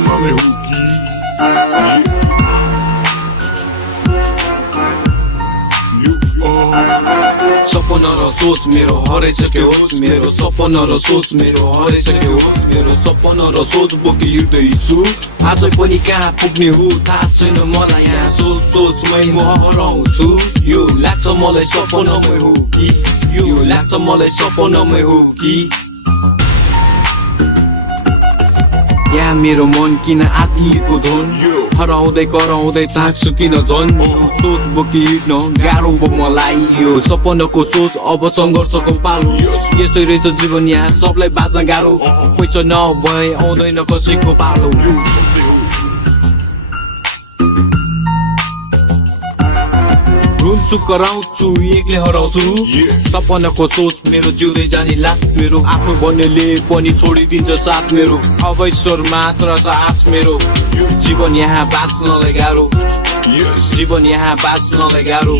सपना में होगी सपना र सोच मेरो हराइसक्यो होस् मेरो सपना र सोच मेरो हराइसक्यो होस् मेरो सपना र सोच बोकी हिँड्दैछु आजै पनि कहाँ पुग्ने हो थाहा छैन मलाई यहाँ सोच सोचमै म हराउँछु यो लाग्छ मलाई सपनामै हो कि यो लाग्छ मलाई सपनामै हो कि यहाँ मेरो मन किन आत्तिएको झन् हराउँदै कराउँदै ताक्छु किन झन् सोच बोकी हिँड्न गाह्रो भयो मलाई यो सपनाको सोच अब सङ्घर्षको पालो यसै रहेछ जीवन यहाँ सबलाई बाँच्न गाह्रो पैसा नभए आउँदैन कसैको पालो रुन्छु कराउँछु एक्लै हराउँछु सपनाको सोच मेरो जिउँदै जाने लास मेरो आफ्नो भन्नेले पनि छोडिदिन्छ साथ मेरो अवैश्वर मात्र छ आश मेरो जीवन यहाँ बाँच्नलाई गाह्रो जीवन यहाँ बाँच्नलाई गाह्रो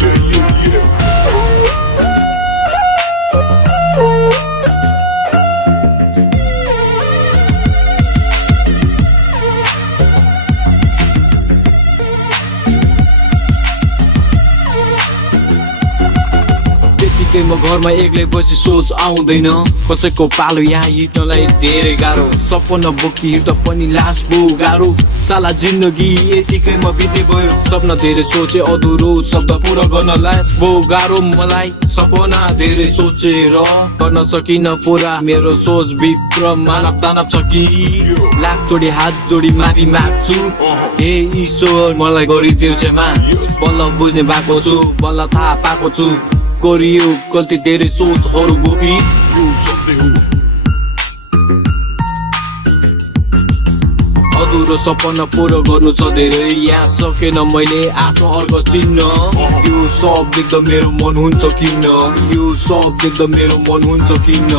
म घरमा एक्लै बसी सोच आउँदैन कसैको पालो यहाँ हिँड्नलाई धेरै गाह्रो सपना बोकी हिँड्दा पनि लास भयो गाह्रो साला जिन्दगी यतिकैमा बित्दै भयो सपना धेरै सोचे अधुरो शब्द पुरा गर्न लास भयो गाह्रो मलाई सपना धेरै सोचेर गर्न सकिन पुरा मेरो सोच भित्र मानव तानव छ कि लाख जोडी हात जोडी माफी माग्छु हे ईश्वर मलाई गरिदेऊ क्षमा बल्ल बुझ्ने भएको छु बल्ल थाहा पाएको छु गरियो गल्ती धेरै सोचहरू बोकी अधुरो सपना पुरा गर्नु छ धेरै यहाँ सकेन मैले आफ्नो अर्को चिन्न यो सब देख्दा मेरो मन हुन्छ किन यो सब देख्दा मेरो मन हुन्छ किन